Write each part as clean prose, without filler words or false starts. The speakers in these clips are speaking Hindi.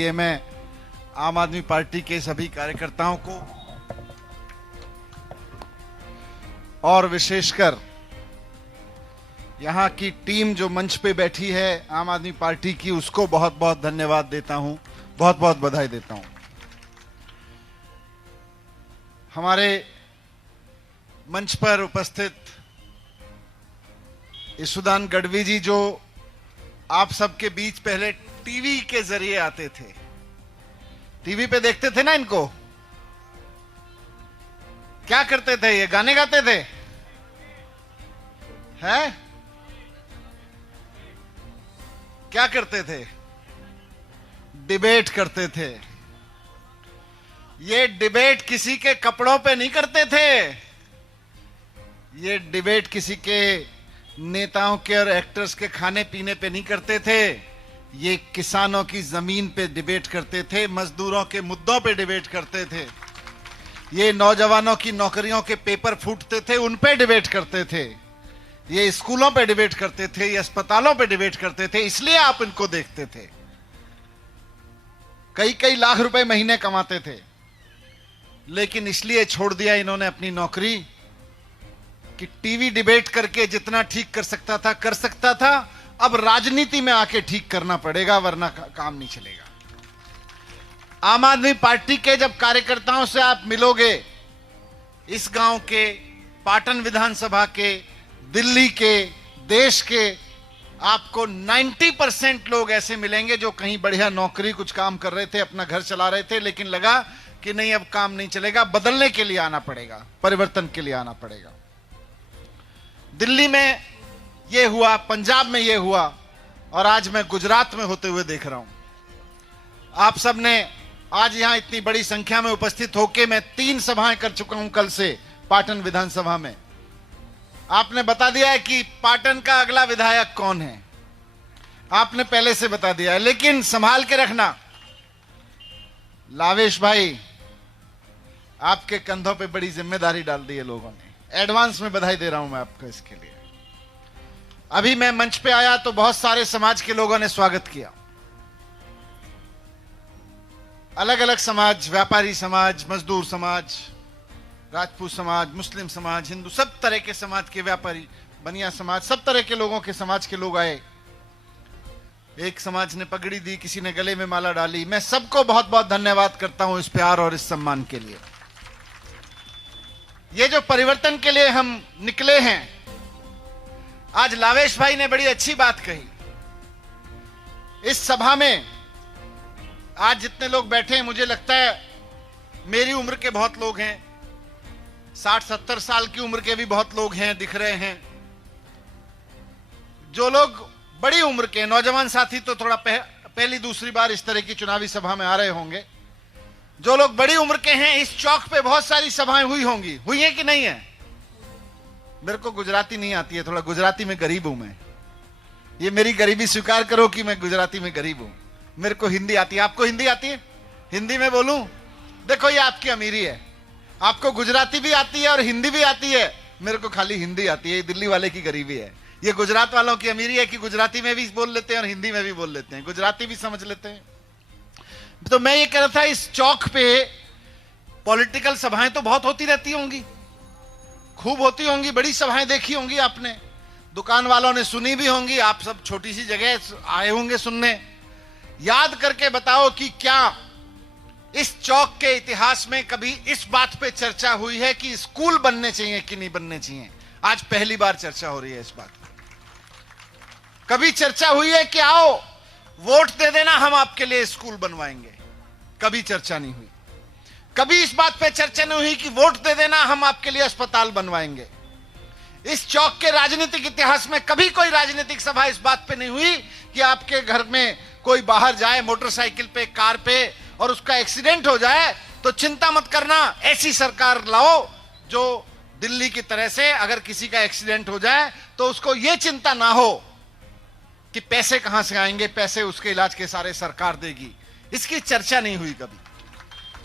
लिए मैं आम आदमी पार्टी के सभी कार्यकर्ताओं को और विशेषकर यहाँ की टीम जो मंच पे बैठी है आम आदमी पार्टी की, उसको बहुत बहुत धन्यवाद देता हूँ, बहुत बहुत बधाई देता हूँ। हमारे मंच पर उपस्थित ईसुदान गढ़वी जी, जो आप सबके बीच पहले टीवी के जरिए आते थे, टीवी पे देखते थे ना इनको, क्या करते थे ये? गाने गाते थे हैं? क्या करते थे? डिबेट करते थे। ये डिबेट किसी के कपड़ों पे नहीं करते थे, ये डिबेट किसी के नेताओं के और एक्टर्स के खाने पीने पे नहीं करते थे, ये किसानों की जमीन पे डिबेट करते थे, मजदूरों के मुद्दों पे डिबेट करते थे, ये नौजवानों की नौकरियों के पेपर फूटते थे उन पे डिबेट करते थे, ये स्कूलों पे डिबेट करते थे, ये अस्पतालों पे डिबेट करते थे। इसलिए आप इनको देखते थे। कई कई लाख रुपए महीने कमाते थे, लेकिन इसलिए छोड़ दिया इन्होंने अपनी नौकरी कि टीवी डिबेट करके जितना ठीक कर सकता था कर सकता था, अब राजनीति में आके ठीक करना पड़ेगा, वरना काम नहीं चलेगा। आम आदमी पार्टी के जब कार्यकर्ताओं से आप मिलोगे, इस गांव के, पाटन विधानसभा के, दिल्ली के, देश के, आपको 90% लोग ऐसे मिलेंगे जो कहीं बढ़िया नौकरी कुछ काम कर रहे थे, अपना घर चला रहे थे, लेकिन लगा कि नहीं अब काम नहीं चलेगा, बदलने के लिए आना पड़ेगा, परिवर्तन के लिए आना पड़ेगा। दिल्ली में यह हुआ, पंजाब में यह हुआ, और आज मैं गुजरात में होते हुए देख रहा हूं। आप सबने आज यहां इतनी बड़ी संख्या में उपस्थित होकर, मैं 3 सभाएं कर चुका हूं कल से पाटन विधानसभा में। आपने बता दिया है कि पाटन का अगला विधायक कौन है, आपने पहले से बता दिया है, लेकिन संभाल के रखना। लावेश भाई, आपके कंधों पे बड़ी जिम्मेदारी डाल दी है लोगों ने, एडवांस में बधाई दे रहा हूं मैं आपको इसके लिए। अभी मैं मंच पे आया तो बहुत सारे समाज के लोगों ने स्वागत किया, अलग अलग समाज, व्यापारी समाज, मजदूर समाज, राजपूत समाज, मुस्लिम समाज, हिंदू, सब तरह के समाज के व्यापारी, बनिया समाज, सब तरह के लोगों के समाज के लोग आए। एक समाज ने पगड़ी दी, किसी ने गले में माला डाली। मैं सबको बहुत बहुत धन्यवाद करता हूं इस प्यार और इस सम्मान के लिए। ये जो परिवर्तन के लिए हम निकले हैं, आज लावेश भाई ने बड़ी अच्छी बात कही। इस सभा में आज जितने लोग बैठे हैं, मुझे लगता है मेरी उम्र के बहुत लोग हैं, 60-70 साल की उम्र के भी बहुत लोग हैं, दिख रहे हैं। जो लोग बड़ी उम्र के नौजवान साथी तो थोड़ा पहली दूसरी बार इस तरह की चुनावी सभा में आ रहे होंगे। जो लोग बड़ी उम्र के हैं, इस चौक पे बहुत सारी सभाएं हुई होंगी, हुई है कि नहीं है? मेरे को गुजराती नहीं आती है, थोड़ा गुजराती में गरीब हूं मैं, ये मेरी गरीबी स्वीकार करो कि मैं गुजराती में गरीब हूं। मेरे को हिंदी आती है, आपको हिंदी आती है? हिंदी में बोलूं? देखो ये आपकी अमीरी है, आपको गुजराती भी आती है और हिंदी भी आती है, मेरे को खाली हिंदी आती है। ये दिल्ली वाले की गरीबी है, ये गुजरात वालों की अमीरी है कि गुजराती में भी बोल लेते हैं और हिंदी में भी बोल लेते हैं, गुजराती भी समझ लेते हैं। तो मैं ये कह रहा था, इस चौक पे पॉलिटिकल सभाएं तो बहुत होती रहती होंगी, खूब होती होंगी, बड़ी सभाएं देखी होंगी आपने, दुकान वालों ने सुनी भी होंगी, आप सब छोटी सी जगह आए होंगे सुनने। याद करके बताओ कि क्या इस चौक के इतिहास में कभी इस बात पे चर्चा हुई है कि स्कूल बनने चाहिए कि नहीं बनने चाहिए? आज पहली बार चर्चा हो रही है इस बात पर। कभी चर्चा हुई है कि आओ वोट दे देना, हम आपके लिए स्कूल बनवाएंगे? कभी चर्चा नहीं हुई। कभी इस बात पे चर्चा नहीं हुई कि वोट दे देना, हम आपके लिए अस्पताल बनवाएंगे। इस चौक के राजनीतिक इतिहास में कभी कोई राजनीतिक सभा इस बात पे नहीं हुई कि आपके घर में कोई बाहर जाए मोटरसाइकिल पे, कार पे, और उसका एक्सीडेंट हो जाए तो चिंता मत करना, ऐसी सरकार लाओ जो दिल्ली की तरह से अगर किसी का एक्सीडेंट हो जाए तो उसको यह चिंता ना हो कि पैसे कहां से आएंगे, पैसे उसके इलाज के सारे सरकार देगी। इसकी चर्चा नहीं हुई कभी।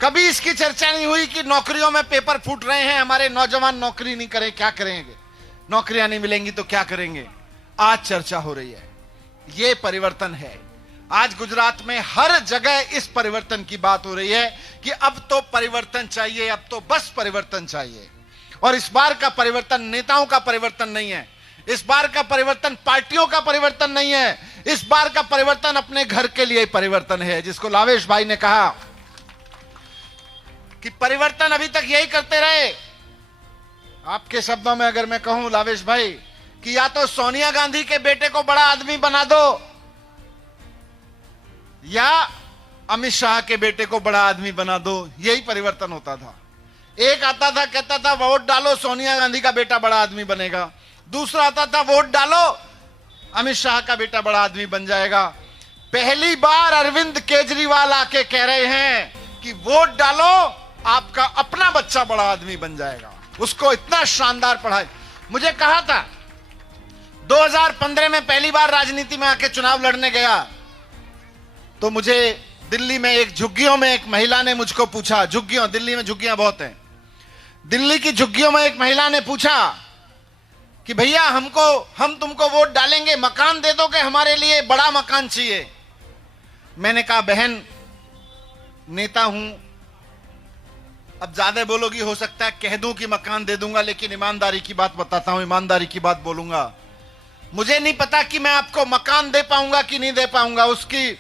कभी इसकी चर्चा नहीं हुई कि नौकरियों में पेपर फूट रहे हैं, हमारे नौजवान नौकरी नहीं करें, क्या करेंगे, नौकरियां नहीं मिलेंगी तो क्या करेंगे। आज चर्चा हो रही है। ये परिवर्तन है। आज गुजरात में हर जगह इस परिवर्तन की बात हो रही है कि अब तो परिवर्तन चाहिए, अब तो बस परिवर्तन चाहिए। और इस बार का परिवर्तन नेताओं का परिवर्तन नहीं है, इस बार का परिवर्तन पार्टियों का परिवर्तन नहीं है, इस बार का परिवर्तन अपने घर के लिए परिवर्तन है। जिसको लावेश भाई ने कहा कि परिवर्तन अभी तक यही करते रहे। आपके शब्दों में अगर मैं कहूं लावेश भाई कि या तो सोनिया गांधी के बेटे को बड़ा आदमी बना दो या अमित शाह के बेटे को बड़ा आदमी बना दो, यही परिवर्तन होता था। एक आता था कहता था वोट डालो सोनिया गांधी का बेटा बड़ा आदमी बनेगा, दूसरा आता था वोट डालो अमित शाह का बेटा बड़ा आदमी बन जाएगा। पहली बार अरविंद केजरीवाल आके कह रहे हैं कि वोट डालो आपका अपना बच्चा बड़ा आदमी बन जाएगा। उसको इतना शानदार पढ़ाई। मुझे कहा था 2015 में पहली बार राजनीति में आके चुनाव लड़ने गया तो मुझे दिल्ली में एक झुग्गियों में एक महिला ने मुझको पूछा, झुग्गियों, दिल्ली में झुग्गियां बहुत हैं, दिल्ली की झुग्गियों में एक महिला ने पूछा कि भैया हम तुमको वोट डालेंगे, मकान दे दोगे, हमारे लिए बड़ा मकान चाहिए। मैंने कहा बहन नेता हूं, अब ज्यादा बोलोगी हो सकता है कह दूं कि मकान दे दूंगा, लेकिन ईमानदारी की बात बताता हूं, ईमानदारी की बात बोलूंगा। मुझे नहीं पता कि मैं आपको मकान दे पाऊंगा कि नहीं दे पाऊंगा। उसकी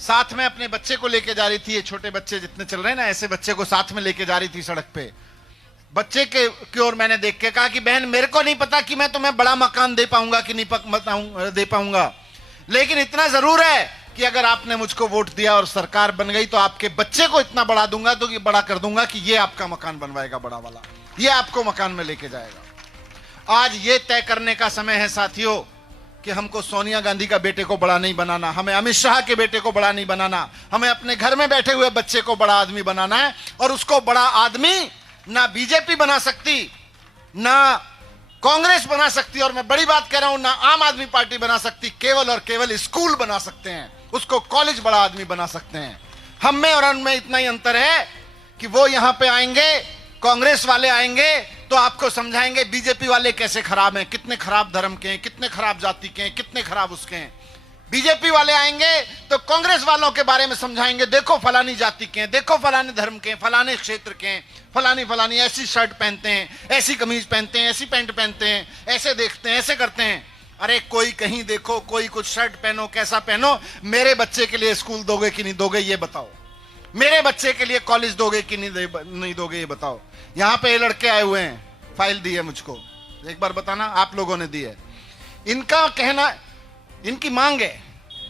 साथ में अपने बच्चे को लेके जा रही थी, ये छोटे बच्चे जितने चल रहे हैं ना, ऐसे बच्चे को साथ में लेके जा रही थी सड़क पे। बच्चे की ओर मैंने देख के कहा कि बहन मेरे को नहीं पता कि मैं तुम्हें बड़ा मकान दे पाऊंगा कि नहीं दे पाऊंगा, लेकिन इतना जरूर है कि अगर आपने मुझको वोट दिया और सरकार बन गई तो आपके बच्चे को इतना बड़ा दूंगा, तो ये बड़ा कर दूंगा कि ये आपका मकान बनवाएगा बड़ा वाला, ये आपको मकान में लेके जाएगा। आज ये तय करने का समय है साथियों कि हमको सोनिया गांधी का बेटे को बड़ा नहीं बनाना, हमें अमित शाह के बेटे को बड़ा नहीं बनाना, हमें अपने घर में बैठे हुए बच्चे को बड़ा आदमी बनाना है। और उसको बड़ा आदमी ना बीजेपी बना सकती, ना कांग्रेस बना सकती, और मैं बड़ी बात कह रहा हूं ना आम आदमी पार्टी बना सकती। केवल और केवल स्कूल बना सकते हैं, उसको कॉलेज बड़ा आदमी बना सकते हैं। हम में और उनमें इतना ही अंतर है कि वो यहां पे आएंगे, कांग्रेस वाले आएंगे तो आपको समझाएंगे बीजेपी वाले कैसे खराब हैं, कितने खराब धर्म के हैं, कितने खराब जाति के हैं, कितने खराब उसके हैं। बीजेपी वाले आएंगे तो कांग्रेस वालों के बारे में समझाएंगे, देखो फलानी जाति के हैं, देखो फलाने धर्म के हैं, फलाने क्षेत्र के हैं, फलानी फलानी ऐसी शर्ट पहनते हैं, ऐसी कमीज पहनते हैं, ऐसी पैंट पहनते हैं, ऐसे देखते हैं, ऐसे करते हैं। अरे कोई कहीं देखो, कोई कुछ शर्ट पहनो, कैसा पहनो, मेरे बच्चे के लिए स्कूल दोगे कि नहीं दोगे ये बताओ, मेरे बच्चे के लिए कॉलेज दोगे कि नहीं दोगे ये बताओ। यहां पे ये लड़के आए हुए हैं, फाइल दी है मुझको, एक बार बताना आप लोगों ने दी है। इनका कहना, इनकी मांग है,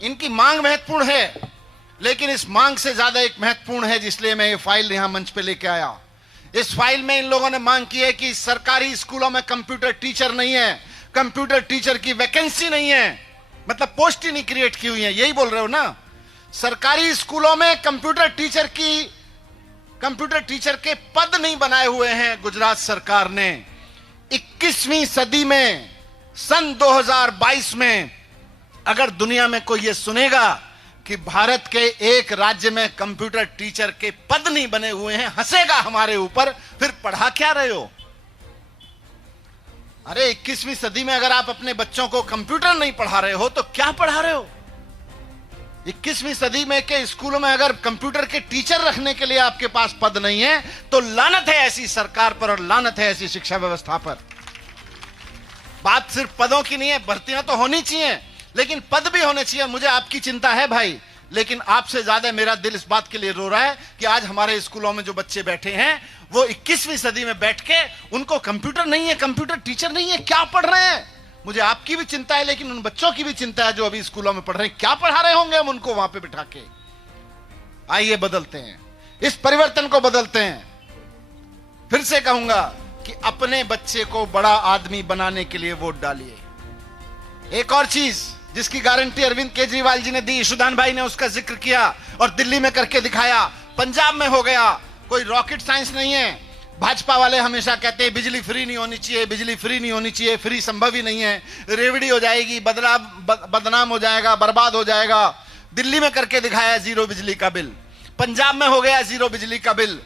इनकी मांग महत्वपूर्ण है, लेकिन इस मांग से ज्यादा एक महत्वपूर्ण है जिसलिए मैं ये फाइल यहां मंच पे लेके आया। इस फाइल में इन लोगों ने मांग की है कि सरकारी स्कूलों में कंप्यूटर टीचर नहीं है, कंप्यूटर टीचर की वैकेंसी नहीं है, मतलब पोस्ट ही नहीं क्रिएट की हुई है, यही बोल रहे हो ना। सरकारी स्कूलों में कंप्यूटर टीचर के पद नहीं बनाए हुए हैं गुजरात सरकार ने। 21वीं सदी में सन 2022 में अगर दुनिया में कोई ये सुनेगा कि भारत के एक राज्य में कंप्यूटर टीचर के पद नहीं बने हुए हैं, हंसेगा हमारे ऊपर। फिर पढ़ा क्या रहे हो? अरे 21वीं सदी में अगर आप अपने बच्चों को कंप्यूटर नहीं पढ़ा रहे हो तो क्या पढ़ा रहे हो? 21वीं सदी में के स्कूलों में अगर कंप्यूटर के टीचर रखने के लिए आपके पास पद नहीं है तो लानत है ऐसी सरकार पर और लानत है ऐसी शिक्षा व्यवस्था पर। बात सिर्फ पदों की नहीं है, भर्तियां तो होनी चाहिए लेकिन पद भी होने चाहिए। मुझे आपकी चिंता है भाई, लेकिन आपसे ज्यादा मेरा दिल इस बात के लिए रो रहा है कि आज हमारे स्कूलों में जो बच्चे बैठे हैं वो 21वीं सदी में बैठ के उनको कंप्यूटर नहीं है, कंप्यूटर टीचर नहीं है, क्या पढ़ रहे हैं। मुझे आपकी भी चिंता है लेकिन उन बच्चों की भी चिंता है जो अभी स्कूलों में पढ़ रहे हैं, क्या पढ़ा रहे होंगे हम उनको वहां पे बिठा के। आइए बदलते हैं, इस परिवर्तन को बदलते हैं। फिर से कहूंगा कि अपने बच्चे को बड़ा आदमी बनाने के लिए वोट डालिए। एक और चीज जिसकी गारंटी अरविंद केजरीवाल जी ने दी, ईशुदान भाई ने उसका जिक्र किया और दिल्ली में करके दिखाया, पंजाब में हो गया। कोई रॉकेट साइंस नहीं है। भाजपा वाले हमेशा कहते हैं बिजली फ्री नहीं होनी चाहिए, बिजली फ्री नहीं होनी चाहिए, फ्री संभव ही नहीं है, रेवड़ी हो जाएगी, बदनाम हो जाएगा, बर्बाद हो जाएगा। दिल्ली में करके दिखाया जीरो बिजली का बिल, पंजाब में हो गया जीरो बिजली का बिल,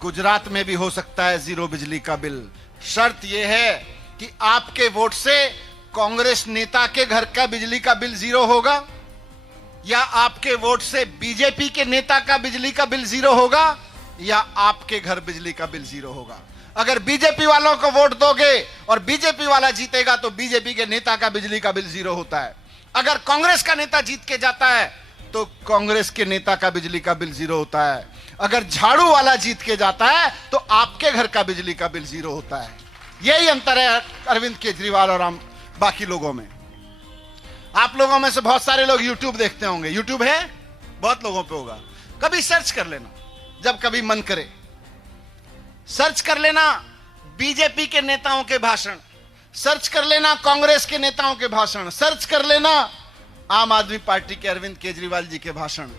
गुजरात में भी हो सकता है जीरो बिजली का बिल। शर्त यह है कि आपके वोट से कांग्रेस नेता के घर का बिजली का बिल जीरो होगा या आपके वोट से बीजेपी के नेता का बिजली का बिल जीरो होगा या आपके घर बिजली का बिल जीरो होगा। अगर बीजेपी वालों को वोट दोगे और बीजेपी वाला जीतेगा तो बीजेपी के नेता का बिजली का बिल जीरो होता है। अगर कांग्रेस का नेता जीत के जाता है तो कांग्रेस के नेता का बिजली का बिल जीरो होता है। अगर झाड़ू वाला जीत के जाता है तो आपके घर का बिजली का बिल जीरो होता है। यही अंतर है अरविंद केजरीवाल और हम बाकी लोगों में। आप लोगों में से बहुत सारे लोग यूट्यूब देखते होंगे, यूट्यूब है बहुत लोगों पे होगा, कभी सर्च कर लेना, जब कभी मन करे सर्च कर लेना बीजेपी के नेताओं के भाषण, सर्च कर लेना कांग्रेस के नेताओं के भाषण, सर्च कर लेना आम आदमी पार्टी के अरविंद केजरीवाल जी के भाषण।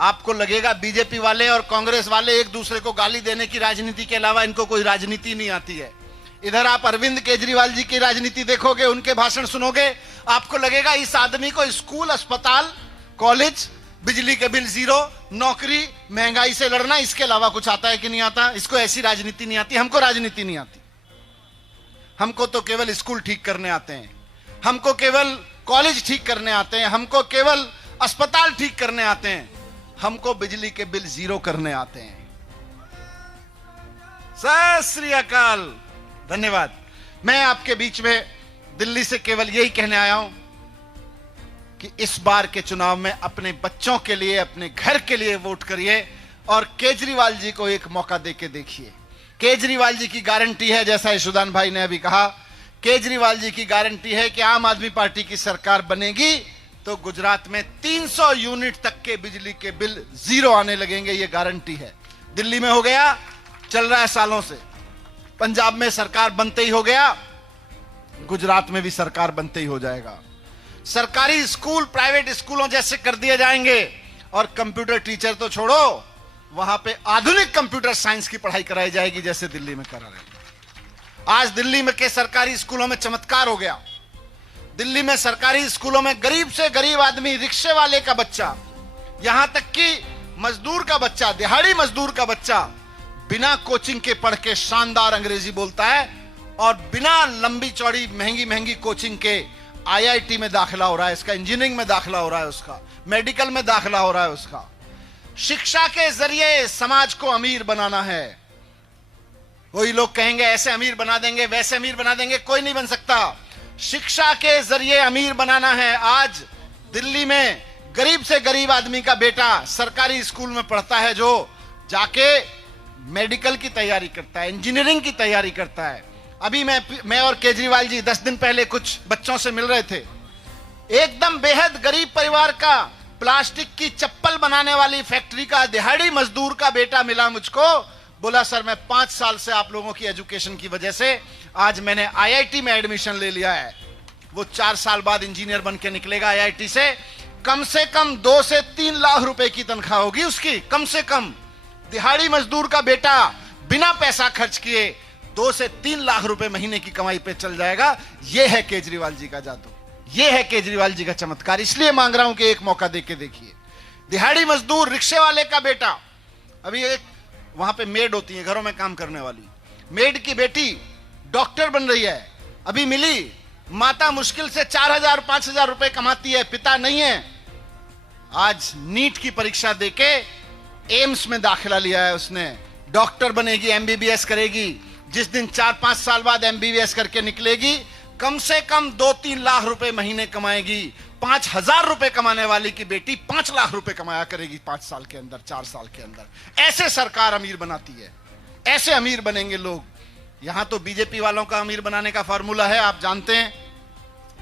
आपको लगेगा बीजेपी वाले और कांग्रेस वाले एक दूसरे को गाली देने की राजनीति के अलावा इनको कोई राजनीति नहीं आती है। इधर आप अरविंद केजरीवाल जी की राजनीति देखोगे, उनके भाषण सुनोगे, आपको लगेगा इस आदमी को स्कूल, अस्पताल, कॉलेज, बिजली के बिल जीरो, नौकरी, महंगाई से लड़ना, इसके अलावा कुछ आता है कि नहीं आता। इसको ऐसी राजनीति नहीं आती। हमको राजनीति नहीं आती। हमको तो केवल स्कूल ठीक करने आते हैं, हमको केवल कॉलेज ठीक करने आते हैं, हमको केवल अस्पताल ठीक करने आते हैं, हमको बिजली के बिल जीरो करने आते हैं। सत श्री अकाल, धन्यवाद। मैं आपके बीच में दिल्ली से केवल यही कहने आया हूं कि इस बार के चुनाव में अपने बच्चों के लिए, अपने घर के लिए वोट करिए और केजरीवाल जी को एक मौका देके देखिए। केजरीवाल जी की गारंटी है, जैसा यशोदान भाई ने अभी कहा, केजरीवाल जी की गारंटी है कि आम आदमी पार्टी की सरकार बनेगी तो गुजरात में 300 यूनिट तक के बिजली के बिल जीरो आने लगेंगे। ये गारंटी है। दिल्ली में हो गया, चल रहा है सालों से। पंजाब में सरकार बनते ही हो गया, गुजरात में भी सरकार बनते ही हो जाएगा। सरकारी स्कूल प्राइवेट स्कूलों जैसे कर दिए जाएंगे और कंप्यूटर टीचर तो छोड़ो, वहां पे आधुनिक कंप्यूटर साइंस की पढ़ाई कराई जाएगी जैसे दिल्ली में करा रहे हैं। आज दिल्ली में के सरकारी स्कूलों में चमत्कार हो गया। दिल्ली में सरकारी स्कूलों में गरीब से गरीब आदमी, रिक्शे वाले का बच्चा, यहां तक कि मजदूर का बच्चा, दिहाड़ी मजदूर का बच्चा बिना कोचिंग के पढ़ के शानदार अंग्रेजी बोलता है और बिना लंबी चौड़ी महंगी महंगी कोचिंग के आईआईटी में दाखिला हो रहा है, इसका इंजीनियरिंग में दाखिला हो रहा है, उसका मेडिकल में दाखिला हो रहा है। उसका शिक्षा के जरिए समाज को अमीर बनाना है। कोई लोग कहेंगे ऐसे अमीर बना देंगे, वैसे अमीर बना देंगे, कोई नहीं बन सकता। शिक्षा के जरिए अमीर बनाना है। आज दिल्ली में गरीब से गरीब आदमी का बेटा सरकारी स्कूल में पढ़ता है, जो जाके मेडिकल की तैयारी करता है, इंजीनियरिंग की तैयारी करता है। अभी मैं और केजरीवाल जी 10 दिन पहले कुछ बच्चों से मिल रहे थे। एकदम बेहद गरीब परिवार का प्लास्टिक की चप्पल बनाने वाली फैक्ट्री का दिहाड़ी मजदूर का बेटा मिला मुझको। बोला सर मैं 5 साल से आप लोगों की एजुकेशन की वजह से आज मैंने आईआईटी में एडमिशन ले लिया है। वो 4 साल बाद इंजीनियर बन के निकलेगा आईआईटी से। कम 2 से 3 लाख रुपए की तनख्वाह होगी उसकी, कम से कम। दिहाड़ी मजदूर का बेटा बिना पैसा खर्च किए 2 से 3 लाख रुपए महीने की कमाई पे चल जाएगा। यह है केजरीवाल जी का जादू, यह है केजरीवाल जी का चमत्कार। इसलिए मांग रहा हूं कि एक मौका देके देखिए। दिहाड़ी मजदूर, रिक्शे वाले का बेटा, अभी एक वहां पे मेड होती है घरों में काम करने वाली, मेड की बेटी डॉक्टर बन रही है, अभी मिली। माता मुश्किल से 4,000-5,000 रुपए कमाती है, पिता नहीं है। आज नीट की परीक्षा देके एम्स में दाखिला लिया है उसने, डॉक्टर बनेगी, एमबीबीएस करेगी। जिस दिन 4-5 साल बाद एमबीबीएस करके निकलेगी, कम से कम 2-3 लाख रुपए महीने कमाएगी। 5,000 रुपए कमाने वाली की बेटी 5 लाख रुपए कमाया करेगी 5 साल के अंदर, 4 साल के अंदर। ऐसे सरकार अमीर बनाती है, ऐसे अमीर बनेंगे लोग। यहां तो बीजेपी वालों का अमीर बनाने का फॉर्मूला है, आप जानते हैं।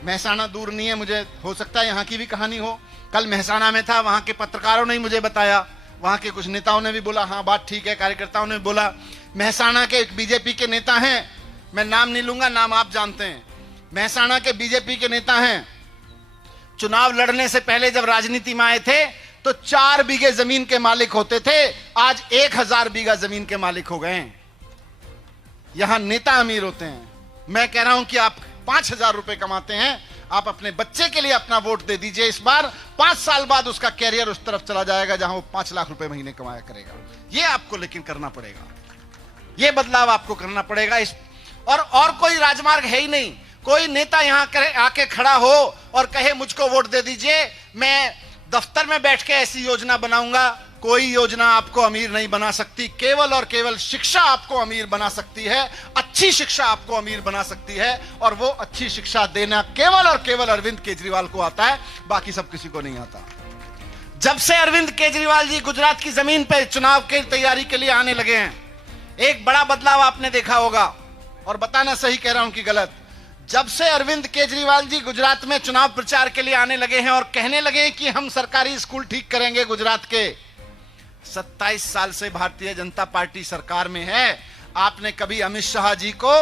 मेहसाणा दूर नहीं है, मुझे हो सकता है यहां की भी कहानी हो। कल मेहसाणा में था, वहां के पत्रकारों ने मुझे बताया, वहां के कुछ नेताओं ने भी बोला हाँ बात ठीक है, कार्यकर्ताओं ने बोला। मेहसाणा के एक बीजेपी के नेता हैं, मैं नाम नहीं लूंगा, नाम आप जानते हैं। मेहसाणा के बीजेपी के नेता हैं, चुनाव लड़ने से पहले जब राजनीति में आए थे तो 4 बीघे जमीन के मालिक होते थे, आज 1000 बीघा जमीन के मालिक हो गए हैं। यहां नेता अमीर होते हैं। मैं कह रहा हूं कि आप 5,000 रुपए कमाते हैं, आप अपने बच्चे के लिए अपना वोट दे दीजिए इस बार। 5 साल बाद उसका कैरियर उस तरफ चला जाएगा जहां वो 5 लाख रुपए महीने कमाया करेगा। ये आपको लेकिन करना पड़ेगा, ये बदलाव आपको करना पड़ेगा। इस और कोई राजमार्ग है ही नहीं। कोई नेता यहां आके खड़ा हो और कहे मुझको वोट दे दीजिए, मैं दफ्तर में बैठ के ऐसी योजना बनाऊंगा। कोई योजना आपको अमीर नहीं बना सकती, केवल और केवल शिक्षा आपको अमीर बना सकती है। अच्छी शिक्षा आपको अमीर बना सकती है, और वो अच्छी शिक्षा देना केवल और केवल अरविंद केजरीवाल को आता है, बाकी सब किसी को नहीं आता। जब से अरविंद केजरीवाल जी गुजरात की जमीन पर चुनाव की तैयारी के लिए आने लगे हैं, एक बड़ा बदलाव आपने देखा होगा, और बताना सही कह रहा हूं कि गलत। जब से अरविंद केजरीवाल जी गुजरात में चुनाव प्रचार के लिए आने लगे हैं और कहने लगे कि हम सरकारी स्कूल ठीक करेंगे गुजरात के, 27 साल से भारतीय जनता पार्टी सरकार में है। आपने कभी अमित शाह जी को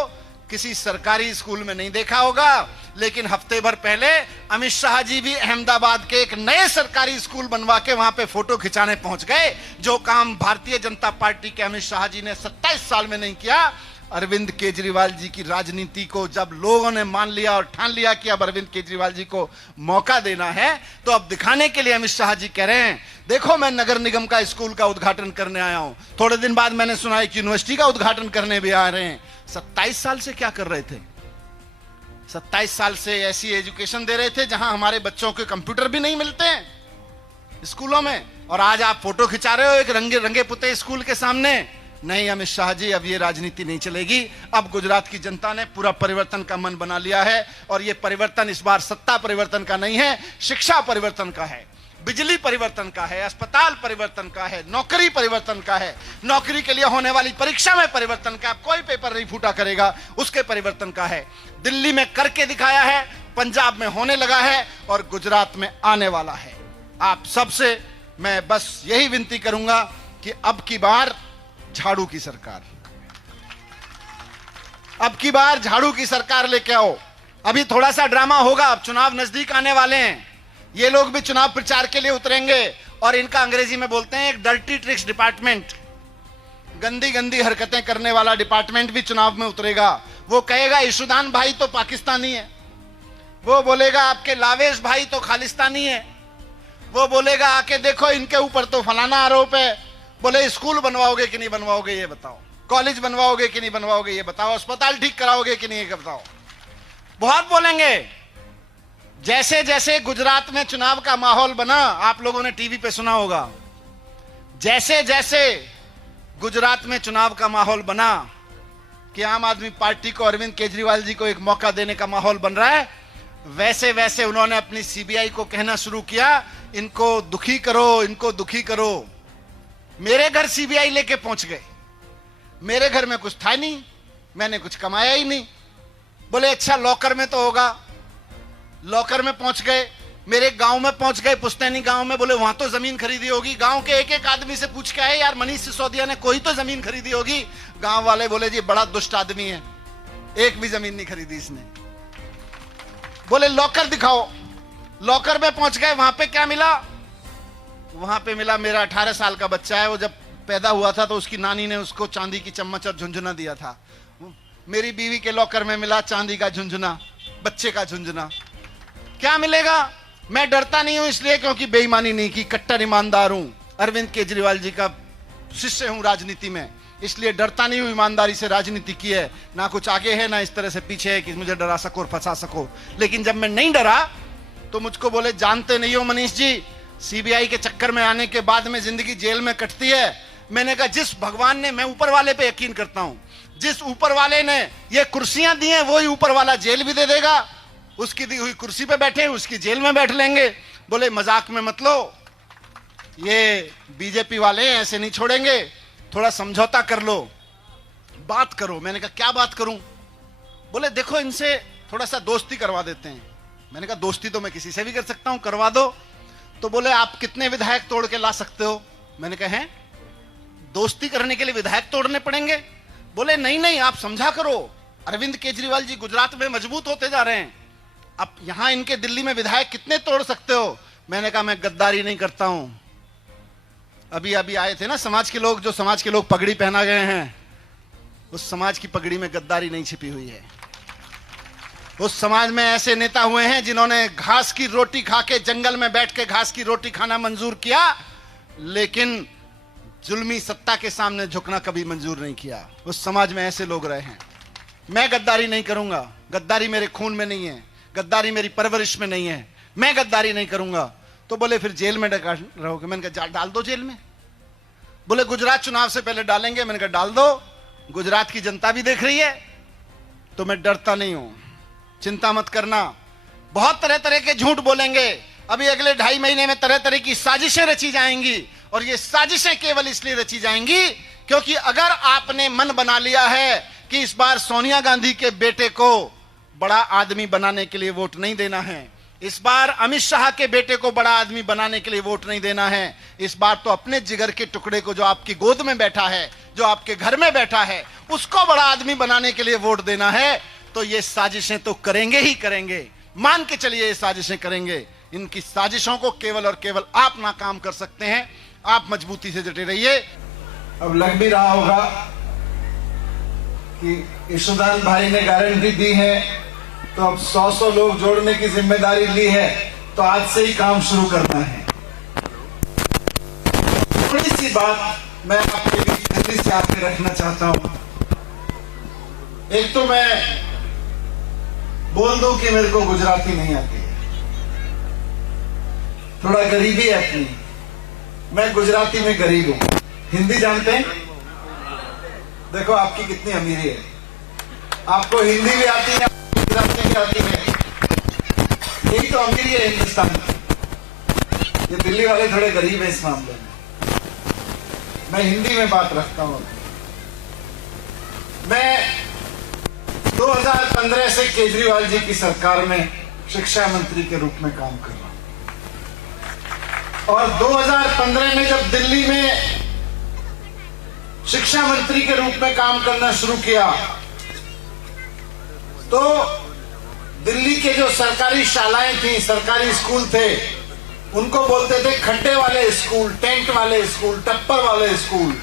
किसी सरकारी स्कूल में नहीं देखा होगा, लेकिन हफ्ते भर पहले अमित शाह जी भी अहमदाबाद के एक नए सरकारी स्कूल बनवा के वहां पे फोटो खिंचाने पहुंच गए। जो काम भारतीय जनता पार्टी के अमित शाह जी ने 27 साल में नहीं किया, अरविंद केजरीवाल जी की राजनीति को जब लोगों ने मान लिया और ठान लिया कि अब अरविंद केजरीवाल जी को मौका देना है, तो अब दिखाने के लिए अमित शाह जी कह रहे हैं, देखो मैं नगर निगम का स्कूल का उद्घाटन करने आया हूं। थोड़े दिन बाद मैंने सुना है कि यूनिवर्सिटी का उद्घाटन करने भी आ रहे हैं। 27 साल से क्या कर रहे थे? 27 साल से ऐसी एजुकेशन दे रहे थे जहां हमारे बच्चों के कंप्यूटर भी नहीं मिलते हैं स्कूलों में, और आज आप फोटो खिंचा रहे हो एक रंगे पुते स्कूल के सामने। नहीं अमित शाह जी, अब ये राजनीति नहीं चलेगी। अब गुजरात की जनता ने पूरा परिवर्तन का मन बना लिया है, और ये परिवर्तन इस बार सत्ता परिवर्तन का नहीं है, शिक्षा परिवर्तन का है, बिजली परिवर्तन का है, अस्पताल परिवर्तन का है, नौकरी परिवर्तन का है, नौकरी के लिए होने वाली परीक्षा में परिवर्तन का, कोई पेपर नहीं फूटा करेगा उसके परिवर्तन का है। दिल्ली में करके दिखाया है, पंजाब में होने लगा है, और गुजरात में आने वाला है। आप सबसे मैं बस यही विनती करूंगा कि अब की बार झाड़ू की सरकार, अब की बार झाड़ू की सरकार लेके आओ। अभी थोड़ा सा ड्रामा होगा, अब चुनाव नजदीक आने वाले हैं, ये लोग भी चुनाव प्रचार के लिए उतरेंगे, और इनका अंग्रेजी में बोलते हैं एक डर्टी ट्रिक्स डिपार्टमेंट, गंदी गंदी हरकतें करने वाला डिपार्टमेंट भी चुनाव में उतरेगा। वो कहेगा ईशुदान भाई तो पाकिस्तानी है, वो बोलेगा आपके लावेश भाई तो खालिस्तानी है, वो बोलेगा आके देखो इनके ऊपर तो फलाना आरोप है। बोले स्कूल बनवाओगे कि नहीं बनवाओगे ये बताओ, कॉलेज बनवाओगे कि नहीं बनवाओगे ये बताओ, अस्पताल ठीक कराओगे कि नहीं ये बताओ। बहुत बोलेंगे। जैसे जैसे गुजरात में चुनाव का माहौल बना, आप लोगों ने टीवी पे सुना होगा, जैसे जैसे गुजरात में चुनाव का माहौल बना कि आम आदमी पार्टी को, अरविंद केजरीवाल जी को एक मौका देने का माहौल बन रहा है, वैसे वैसे उन्होंने अपनी सीबीआई को कहना शुरू किया, इनको दुखी करो, इनको दुखी करो। मेरे घर सीबीआई लेके पहुंच गए, मेरे घर में कुछ था नहीं, मैंने कुछ कमाया ही नहीं। बोले अच्छा लॉकर में तो होगा, लॉकर में पहुंच गए, मेरे गांव में पहुंच गए, पुश्तैनी गांव में। बोले वहां तो जमीन खरीदी होगी, गांव के एक एक आदमी से पूछ के आए, यार मनीष सिसोदिया ने कोई तो जमीन खरीदी होगी। गांव वाले बोले जी बड़ा दुष्ट आदमी है, एक भी जमीन नहीं खरीदी इसने। बोले लॉकर दिखाओ, लॉकर में पहुंच गए, वहां पे क्या मिला? वहां पे मिला मेरा 18 साल का बच्चा है, वो जब पैदा हुआ था तो उसकी नानी ने उसको चांदी की चम्मच और झुंझुना दिया था। मेरी बीवी के लॉकर में मिला चांदी का झुंझुना, बच्चे का झुंझुना। क्या मिलेगा? मैं डरता नहीं हूं इसलिए क्योंकि बेईमानी नहीं की, कट्टर ईमानदार हूं, अरविंद केजरीवाल जी का शिष्य हूं राजनीति में, इसलिए डरता नहीं हूं, ईमानदारी से राजनीति की है, ना कुछ आगे है ना इस तरह से पीछे है कि मुझे डरा सको और फंसा सको। लेकिन जब मैं नहीं डरा तो मुझको बोले जानते नहीं हो मनीष जी, सीबीआई के चक्कर में आने के बाद में जिंदगी जेल में कटती है। मैंने कहा जिस भगवान ने, मैं ऊपर वाले पे यकीन करता हूं, जिस ऊपर वाले ने ये कुर्सियां दी हैं वही ऊपर वाला जेल भी दे देगा। उसकी दी हुई कुर्सी पे बैठे उसकी जेल में बैठ लेंगे। बोले मजाक में मत लो, ये बीजेपी वाले ऐसे नहीं छोड़ेंगे, थोड़ा समझौता कर लो, बात करो। मैंने कहा क्या बात करूं? बोले देखो इनसे थोड़ा सा दोस्ती करवा देते हैं। मैंने कहा दोस्ती तो मैं किसी से भी कर सकता हूं, करवा दो। तो बोले आप कितने विधायक तोड़ के ला सकते हो? मैंने कहा हैं दोस्ती करने के लिए विधायक तोड़ने पड़ेंगे? बोले नहीं नहीं आप समझा करो, अरविंद केजरीवाल जी गुजरात में मजबूत होते जा रहे हैं, अब यहां इनके दिल्ली में विधायक कितने तोड़ सकते हो? मैंने कहा मैं गद्दारी नहीं करता हूं। अभी अभी आए थे ना समाज के लोग, जो समाज के लोग पगड़ी पहना गए हैं, उस समाज की पगड़ी में गद्दारी नहीं छिपी हुई है। उस समाज में ऐसे नेता हुए हैं जिन्होंने घास की रोटी खा के, जंगल में बैठ के घास की रोटी खाना मंजूर किया, लेकिन जुल्मी सत्ता के सामने झुकना कभी मंजूर नहीं किया। उस समाज में ऐसे लोग रहे हैं। मैं गद्दारी नहीं करूंगा, गद्दारी मेरे खून में नहीं है, गद्दारी मेरी परवरिश में नहीं है, मैं गद्दारी नहीं करूंगा। तो बोले फिर जेल में डका रहोगे। मैंने कहा डाल दो जेल में। बोले गुजरात चुनाव से पहले डालेंगे। मैंने कहा डाल दो, गुजरात की जनता भी देख रही है। तो मैं डरता नहीं हूं, चिंता मत करना। बहुत तरह तरह के झूठ बोलेंगे। अभी अगले 2.5 महीने में तरह तरह की साजिशें रची जाएंगी, और ये साजिशें केवल इसलिए रची जाएंगी क्योंकि अगर आपने मन बना लिया है कि इस बार सोनिया गांधी के बेटे को बड़ा आदमी बनाने के लिए वोट नहीं देना है, इस बार अमित शाह के बेटे को बड़ा आदमी बनाने के लिए वोट नहीं देना है, इस बार तो अपने जिगर के टुकड़े को, जो आपकी गोद में बैठा है, जो आपके घर में बैठा है, उसको बड़ा आदमी बनाने के लिए वोट देना है, तो ये साजिशें तो करेंगे ही करेंगे। मान के चलिए ये साजिशें करेंगे। इनकी साजिशों को केवल और केवल आप नाकाम कर सकते हैं। आप मजबूती से डटे रहिए। अब लग भी रहा होगा कि यशोदान भाई ने गारंटी दी है, तो अब 100 लोग जोड़ने की जिम्मेदारी ली है, तो आज से ही काम शुरू करना है। थोड़ी सी बात मैं आपके बीच जल्दी से आके रखना चाहता हूं। एक तो मैं बोल दूं कि मेरे को गुजराती नहीं आती है, थोड़ा गरीबी है अपनी। मैं गुजराती में गरीब हूं। हिंदी जानते हैं? देखो आपकी कितनी अमीरी है, आपको हिंदी भी आती है, गुजराती भी आती है। यही तो अमीरी है हिंदुस्तान की। ये दिल्ली वाले थोड़े गरीब हैं इस मामले में। मैं हिंदी में बात रखता हूं। मैं 2015 से केजरीवाल जी की सरकार में शिक्षा मंत्री के रूप में काम कर रहा हूं, और 2015 में जब दिल्ली में शिक्षा मंत्री के रूप में काम करना शुरू किया, तो दिल्ली के जो सरकारी शालाएं थी, सरकारी स्कूल थे, उनको बोलते थे खड्डे वाले स्कूल, टेंट वाले स्कूल, टप्पर वाले स्कूल।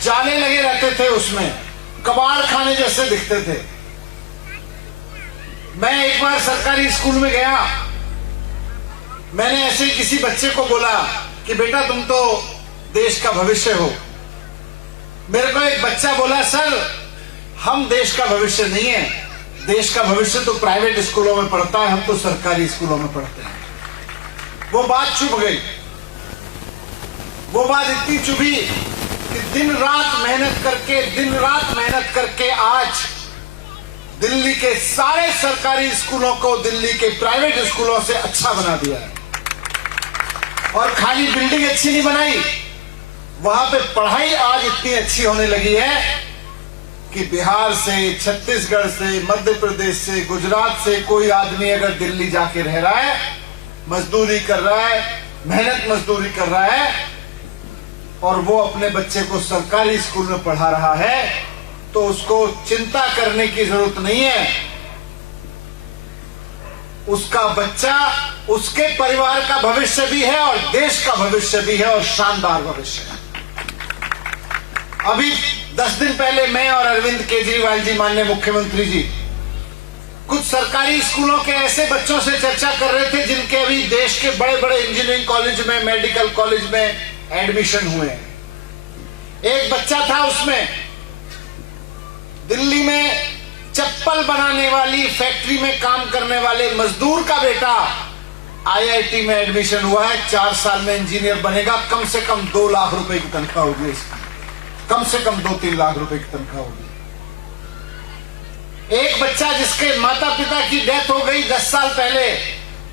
जाले लगे रहते थे उसमें, कबाड़ खाने जैसे दिखते थे। मैं एक बार सरकारी स्कूल में गया, मैंने ऐसे ही किसी बच्चे को बोला कि बेटा तुम तो देश का भविष्य हो। मेरे को एक बच्चा बोला, सर हम देश का भविष्य नहीं है, देश का भविष्य तो प्राइवेट स्कूलों में पढ़ता है, हम तो सरकारी स्कूलों में पढ़ते हैं। वो बात चुभ गई। वो बात इतनी चुभी कि दिन रात मेहनत करके आज दिल्ली के सारे सरकारी स्कूलों को दिल्ली के प्राइवेट स्कूलों से अच्छा बना दिया है। और खाली बिल्डिंग अच्छी नहीं बनाई, वहां पे पढ़ाई आज इतनी अच्छी होने लगी है कि बिहार से, छत्तीसगढ़ से, मध्य प्रदेश से, गुजरात से कोई आदमी अगर दिल्ली जाके रह रहा है, मजदूरी कर रहा है, मेहनत मजदूरी कर रहा है, और वो अपने बच्चे को सरकारी स्कूल में पढ़ा रहा है, तो उसको चिंता करने की जरूरत नहीं है। उसका बच्चा, उसके परिवार का भविष्य भी है और देश का भविष्य भी है, और शानदार भविष्य है। अभी 10 दिन पहले मैं और अरविंद केजरीवाल जी, माननीय मुख्यमंत्री जी, कुछ सरकारी स्कूलों के ऐसे बच्चों से चर्चा कर रहे थे जिनके अभी देश के बड़े बड़े इंजीनियरिंग कॉलेज में, मेडिकल कॉलेज में एडमिशन हुए हैं। एक बच्चा था उसमें, दिल्ली में चप्पल बनाने वाली फैक्ट्री में काम करने वाले मजदूर का बेटा आईआईटी में एडमिशन हुआ है। 4 साल में इंजीनियर बनेगा, कम से कम 2 लाख रुपए की तनख्वाह होगी इसकी, कम से कम 2-3 लाख रुपए की तनख्वाह होगी। एक बच्चा जिसके माता पिता की डेथ हो गई 10 साल पहले,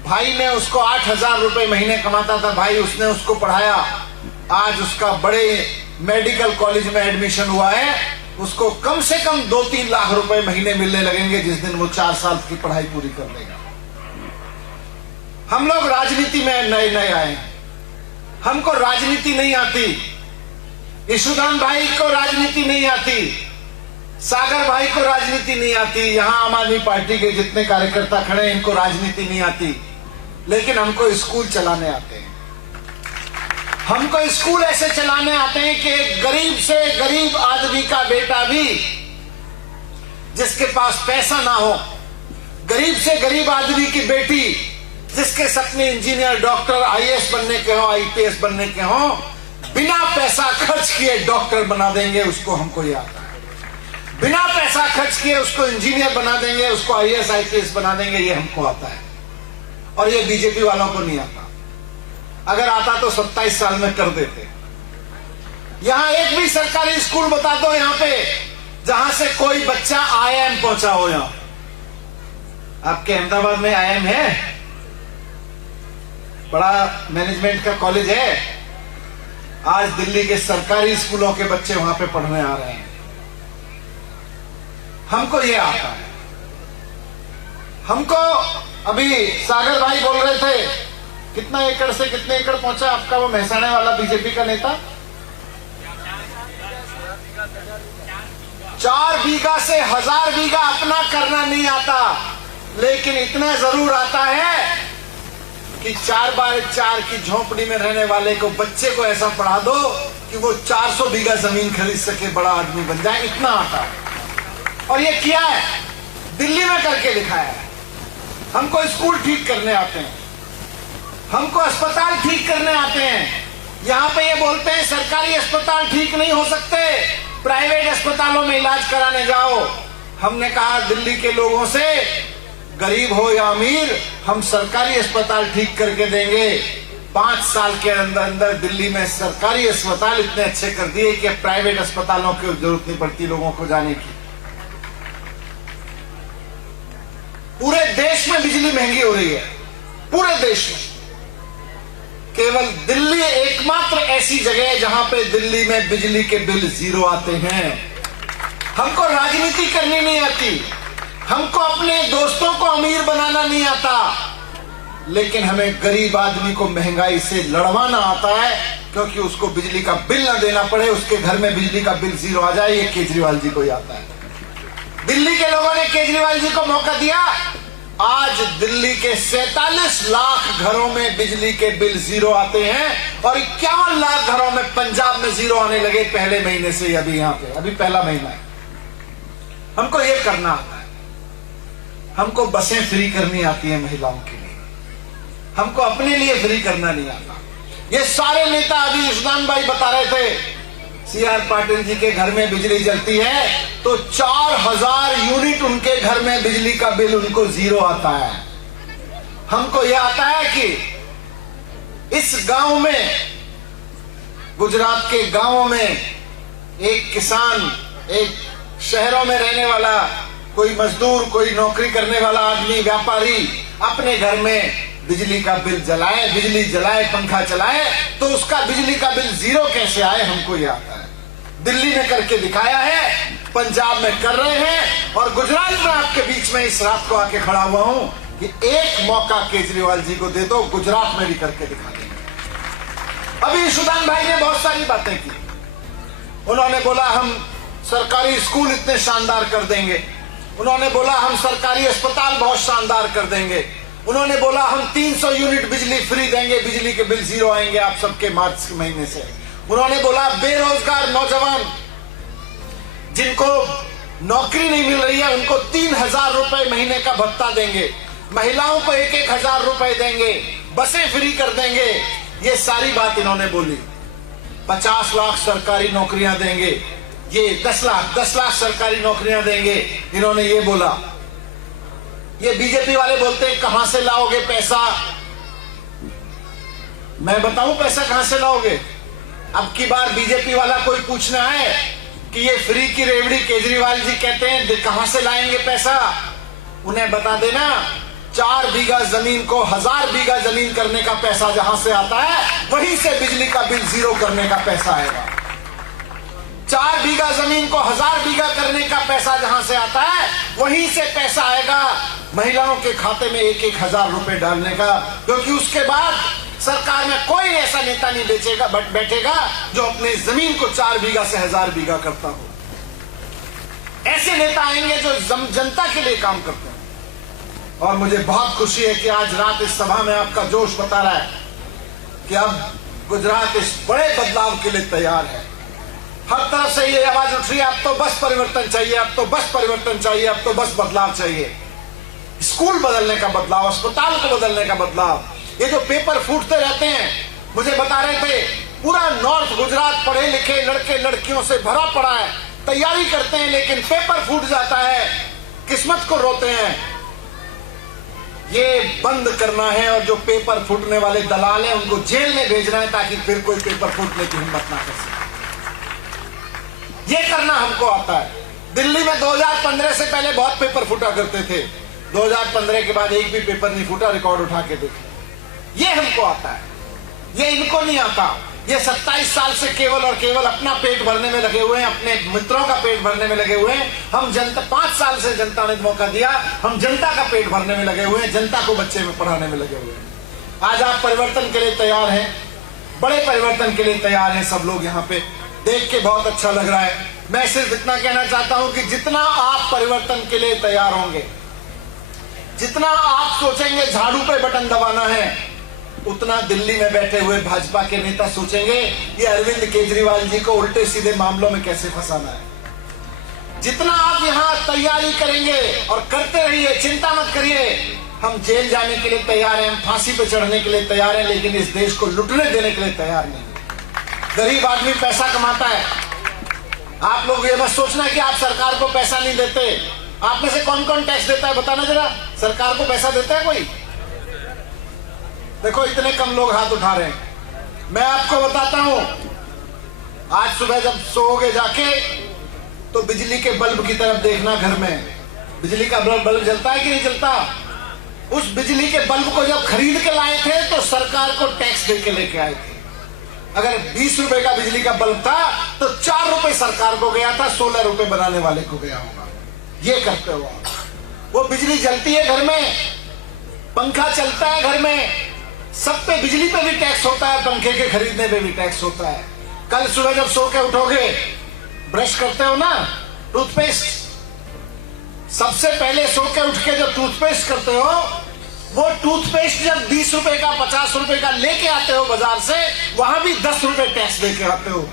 भाई ने उसको 8,000 रुपए महीने कमाता था भाई, उसने उसको पढ़ाया, आज उसका बड़े मेडिकल कॉलेज में एडमिशन हुआ है, उसको कम से कम 2-3 लाख रुपए महीने मिलने लगेंगे जिस दिन वो 4 साल की पढ़ाई पूरी कर लेगा। हम लोग राजनीति में नए नए आए, हमको राजनीति नहीं आती। यशोदान भाई को राजनीति नहीं आती, सागर भाई को राजनीति नहीं आती, यहां आम आदमी पार्टी के जितने कार्यकर्ता खड़े हैं इनको राजनीति नहीं आती, लेकिन हमको स्कूल चलाने आते हैं। हमको स्कूल ऐसे चलाने आते हैं कि एक गरीब से गरीब आदमी का बेटा भी, जिसके पास पैसा ना हो, गरीब से गरीब आदमी की बेटी जिसके सपने इंजीनियर, डॉक्टर, आईएएस बनने के हो, आईपीएस बनने के हो, बिना पैसा खर्च किए डॉक्टर बना देंगे, उसको हमको ये आता है। बिना पैसा खर्च किए उसको इंजीनियर बना देंगे, उसको आईएएस आईपीएस बना देंगे, ये हमको आता है। और ये बीजेपी वालों को नहीं आता। अगर आता तो 27 साल में कर देते। यहां एक भी सरकारी स्कूल बता दो यहां पे जहां से कोई बच्चा आईआईएम पहुंचा हो। यहां आपके अहमदाबाद में आईआईएम है, बड़ा मैनेजमेंट का कॉलेज है। आज दिल्ली के सरकारी स्कूलों के बच्चे वहां पे पढ़ने आ रहे हैं। हमको ये आता है। हमको अभी सागर भाई बोल रहे थे कितना एकड़ से कितने एकड़ पहुंचा आपका वो महसाणे वाला बीजेपी का नेता? 4 बीघा से 1000 बीघा अपना करना नहीं आता, लेकिन इतना जरूर आता है कि 4x4 की झोपड़ी में रहने वाले को बच्चे को ऐसा पढ़ा दो कि वो 400 बीघा जमीन खरीद सके, बड़ा आदमी बन जाए। इतना आता है। और ये किया है, दिल्ली में करके दिखाया है। हमको स्कूल ठीक करने आते हैं, हमको अस्पताल ठीक करने आते हैं। यहां पे ये बोलते हैं सरकारी अस्पताल ठीक नहीं हो सकते, प्राइवेट अस्पतालों में इलाज कराने जाओ। हमने कहा दिल्ली के लोगों से, गरीब हो या अमीर, हम सरकारी अस्पताल ठीक करके देंगे। 5 साल के अंदर अंदर दिल्ली में सरकारी अस्पताल इतने अच्छे कर दिए कि प्राइवेट अस्पतालों की जरूरत नहीं पड़ती लोगों को जाने की। पूरे देश में बिजली महंगी हो रही है, पूरे देश में। केवल दिल्ली एकमात्र ऐसी जगह है जहां पे दिल्ली में बिजली के बिल 0 आते हैं। हमको राजनीति करनी नहीं आती, हमको अपने दोस्तों को अमीर बनाना नहीं आता, लेकिन हमें गरीब आदमी को महंगाई से लड़वाना आता है, क्योंकि उसको बिजली का बिल ना देना पड़े, उसके घर में बिजली का बिल 0 आ जाए। ये केजरीवाल जी को ही आता है। दिल्ली के लोगों ने केजरीवाल जी को मौका दिया। आज दिल्ली के 47 लाख घरों में बिजली के बिल 0 आते हैं और 51 लाख घरों में पंजाब में 0 आने लगे पहले महीने से। अभी यहां पे अभी पहला महीना है। हमको ये करना आता है। हमको बसें फ्री करनी आती है महिलाओं के लिए, हमको अपने लिए फ्री करना नहीं आता। ये सारे नेता, अभी ईशदान भाई बता रहे थे, सीआर पाटिल जी के घर में बिजली जलती है तो 4000 यूनिट उनके घर में बिजली का बिल उनको 0 आता है। हमको यह आता है कि इस गांव में, गुजरात के गांवों में एक किसान, एक शहरों में रहने वाला कोई मजदूर, कोई नौकरी करने वाला आदमी, व्यापारी अपने घर में बिजली का बिल जलाए, बिजली जलाए, पंखा चलाए तो उसका बिजली का बिल 0 कैसे आए, हमको यह आता है। दिल्ली में करके दिखाया है, पंजाब में कर रहे हैं, और गुजरात में आपके बीच में इस रात को आके खड़ा हुआ हूं कि एक मौका केजरीवाल जी को दे दो, गुजरात में भी करके दिखा देंगे। अभी सुदान भाई ने बहुत सारी बातें की। उन्होंने बोला हम सरकारी स्कूल इतने शानदार कर देंगे, उन्होंने बोला हम सरकारी अस्पताल बहुत शानदार कर देंगे, उन्होंने बोला हम 300 यूनिट बिजली फ्री देंगे, बिजली के बिल 0 आएंगे आप सबके मार्च के महीने से। उन्होंने बोला बेरोजगार नौजवान जिनको नौकरी नहीं मिल रही है उनको 3000 रुपए महीने का भत्ता देंगे, महिलाओं को 1-1000 रुपए देंगे, बसें फ्री कर देंगे। ये सारी बात इन्होंने बोली। 50 लाख सरकारी नौकरियां देंगे, ये 10 लाख सरकारी नौकरियां देंगे, इन्होंने ये बोला। ये बीजेपी वाले बोलते हैं कहां से लाओगे पैसा? मैं बताऊं पैसा कहां से लाओगे? अब की बार बीजेपी वाला कोई पूछना है कि ये फ्री की रेवड़ी केजरीवाल जी कहते हैं कहां से लाएंगे पैसा, उन्हें बता देना 4 बीघा जमीन को 1000 बीघा जमीन करने का पैसा जहां से आता है वहीं से बिजली का बिल 0 करने का पैसा आएगा। 4 बीघा जमीन को 1000 बीघा करने का पैसा जहां से आता है वहीं से पैसा आएगा महिलाओं के खाते में 1-1000 रुपए डालने का, क्योंकि उसके बाद सरकार में कोई ऐसा नेता नहीं बैठेगा जो अपने जमीन को 4 बीघा से 1000 बीघा करता हो। ऐसे नेता आएंगे जो जनता के लिए काम करते हैं। और मुझे बहुत खुशी है कि आज रात इस सभा में आपका जोश बता रहा है कि अब गुजरात इस बड़े बदलाव के लिए तैयार है। हर तरफ से ये आवाज उठ रही है अब तो बस परिवर्तन चाहिए, अब तो बस परिवर्तन चाहिए, अब तो बस बदलाव चाहिए। स्कूल बदलने का बदलाव, अस्पताल को बदलने का बदलाव। ये जो पेपर फूटते रहते हैं, मुझे बता रहे थे पूरा नॉर्थ गुजरात पढ़े लिखे लड़के लड़कियों से भरा पड़ा है, तैयारी करते हैं लेकिन पेपर फूट जाता है, किस्मत को रोते हैं। ये बंद करना है और जो पेपर फूटने वाले दलाल हैं उनको जेल में भेजना है ताकि फिर कोई पेपर फूटने की हिम्मत ना कर सके। ये करना हमको आता है। दिल्ली में 2015 से पहले बहुत पेपर फूटा करते थे, 2015 के बाद एक भी पेपर नहीं फूटा, रिकॉर्ड उठा के देखें। ये हमको आता है, ये इनको नहीं आता। ये 27 साल से केवल और केवल अपना पेट भरने में लगे हुए हैं, अपने मित्रों का पेट भरने में लगे हुए हैं। हम जनता, 5 साल से जनता ने मौका दिया, हम जनता का पेट भरने में लगे हुए हैं, जनता को बच्चे में पढ़ाने में लगे हुए हैं। आज आप परिवर्तन के लिए तैयार हैं, बड़े परिवर्तन के लिए तैयार हैं सब लोग। यहाँ पे देख के बहुत अच्छा लग रहा है। मैं सिर्फ इतना कहना चाहता हूं कि जितना आप परिवर्तन के लिए तैयार होंगे, जितना आप सोचेंगे झाड़ू पे बटन दबाना है, उतना दिल्ली में बैठे हुए भाजपा के नेता सोचेंगे ये अरविंद केजरीवाल जी को उल्टे सीधे मामलों में कैसे फंसाना है। जितना आप यहाँ तैयारी करेंगे और करते रहिए, चिंता मत करिए। हम जेल जाने के लिए तैयार हैं, हम फांसी पे चढ़ने के लिए तैयार हैं, लेकिन इस देश को लुटने देने के लिए तैयार नहीं। गरीब आदमी पैसा कमाता है। आप लोग ये मत सोचना कि आप सरकार को पैसा नहीं देते। आप में से कौन कौन टैक्स देता है बताना जरा। सरकार को पैसा देता है कोई? देखो इतने कम लोग हाथ उठा रहे हैं। मैं आपको बताता हूं, आज सुबह जब सोओगे जाके तो बिजली के बल्ब की तरफ देखना। घर में बिजली का बल्ब जलता है कि नहीं जलता? उस बिजली के बल्ब को जब खरीद के लाए थे तो सरकार को टैक्स दे के लेके आए थे। अगर 20 रुपए का बिजली का बल्ब था तो 4 रुपए सरकार को गया था, 16 रुपए बनाने वाले को गया होगा। ये करते हो आप। वो बिजली जलती है घर में, पंखा चलता है घर में, सब पे बिजली पे भी टैक्स होता है, पंखे के खरीदने पे भी टैक्स होता है। कल सुबह जब सो के उठोगे, ब्रश करते हो ना, टूथपेस्ट, सबसे पहले सो के उठ के जो टूथपेस्ट करते हो, वो टूथपेस्ट जब 20 रुपए का 50 रुपए का लेके आते हो बाजार से, वहां भी 10 रुपए टैक्स देके आते हो।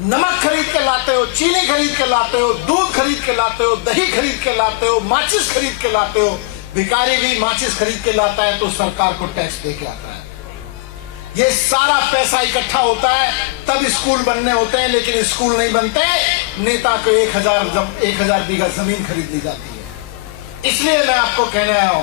नमक खरीद के लाते हो, चीनी खरीद के लाते हो, दूध खरीद के लाते हो, दही खरीद के लाते हो, माचिस खरीद के लाते हो। भिखारी भी माचिस खरीद के लाता है तो सरकार को टैक्स देके आता है। ये सारा पैसा इकट्ठा होता है तब स्कूल बनने होते हैं, लेकिन स्कूल नहीं बनते, नेता को 1000 बीघा जमीन खरीद ली जाती है। इसलिए मैं आपको कहने आया हूं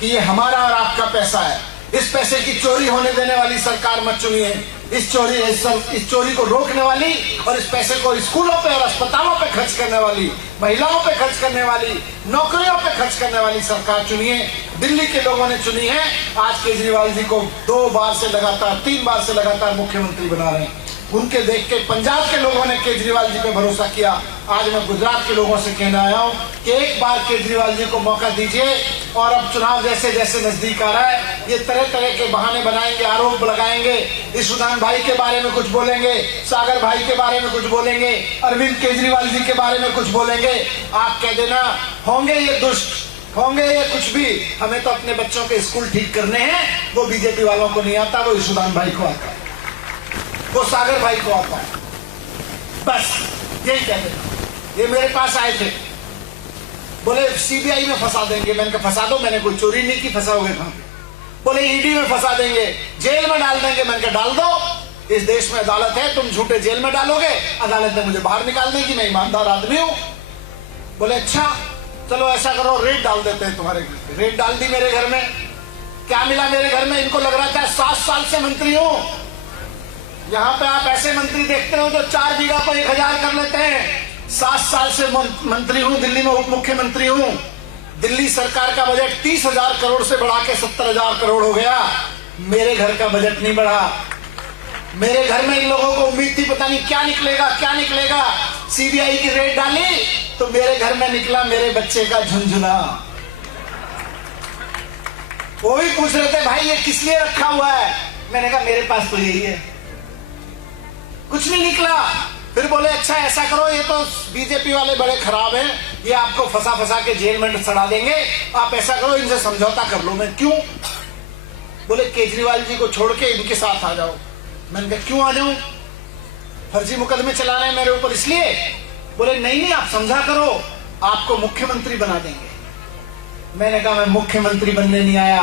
कि ये हमारा और आपका पैसा है। इस पैसे की चोरी होने देने वाली सरकार मत चुनिए। इस चोरी को रोकने वाली और इस पैसे को स्कूलों पे और अस्पतालों पे खर्च करने वाली, महिलाओं पे खर्च करने वाली, नौकरियों पे खर्च करने वाली सरकार चुनिए। दिल्ली के लोगों ने चुनी है। आज केजरीवाल जी को 3 बार से लगातार मुख्यमंत्री बना रहे हैं। उनके देख के पंजाब के लोगों ने केजरीवाल जी पे भरोसा किया। आज मैं गुजरात के लोगों से कहना आया हूं कि एक बार केजरीवाल जी को मौका दीजिए। और अब चुनाव जैसे जैसे नजदीक आ रहा है, ये तरह तरह के बहाने बनाएंगे, आरोप लगाएंगे। ईशुदान भाई के बारे में कुछ बोलेंगे, सागर भाई के बारे में कुछ बोलेंगे, अरविंद केजरीवाल जी के बारे में कुछ बोलेंगे। आप कह देना होंगे ये दुष्ट, होंगे ये कुछ भी, हमें तो अपने बच्चों के स्कूल ठीक करने हैं। वो बीजेपी वालों को नहीं आता, वो ईशुदान भाई को आता है, वो सागर भाई को आता है। बस यही कहते हैं। ये मेरे पास आए थे, बोले सीबीआई में फंसा देंगे। मैंने कहा फंसा दो, मैंने कोई चोरी नहीं की, फंसाओगे कहां? बोले ईडी में फंसा देंगे, जेल में डाल देंगे। मैंने कहा डाल दो, इस देश में अदालत है, तुम झूठे जेल में डालोगे, अदालत ने मुझे बाहर निकाल देगी, मैं ईमानदार आदमी हूं। बोले अच्छा चलो ऐसा करो, रेड डाल देते हैं तुम्हारे घर पे। रेड डाल दी मेरे घर में। क्या मिला मेरे घर में? इनको लग रहा था 7 साल से मंत्री हूं। यहाँ पे आप ऐसे मंत्री देखते हो जो 4 बीघा को 1000 कर लेते हैं। 7 साल से मंत्री हूं, दिल्ली में उप मुख्यमंत्री हूं। दिल्ली सरकार का बजट 30,000 करोड़ से बढ़ा के 70,000 करोड़ हो गया। मेरे घर का बजट नहीं बढ़ा। मेरे घर में इन लोगों को उम्मीद थी पता नहीं क्या निकलेगा, क्या निकलेगा। सीबीआई की रेड डाली तो मेरे घर में निकला मेरे बच्चे का झुनझुना। वो भी पूछ रहे थे भाई ये किस लिए रखा हुआ है? मैंने कहा मेरे पास तो यही है, कुछ नहीं निकला। फिर बोले अच्छा ऐसा करो, ये तो बीजेपी वाले बड़े खराब हैं, ये आपको फंसा फंसा के जेल में सड़ा देंगे, आप ऐसा करो इनसे समझौता कर लो। मैं क्यों? बोले केजरीवाल जी को छोड़ के इनके साथ आ जाओ। मैंने कहा क्यों आ जाऊं? फर्जी मुकदमे चला रहे हैं मेरे ऊपर इसलिए। बोले नहीं आप समझा करो, आपको मुख्यमंत्री बना देंगे। मैंने कहा मैं मुख्यमंत्री बनने नहीं आया।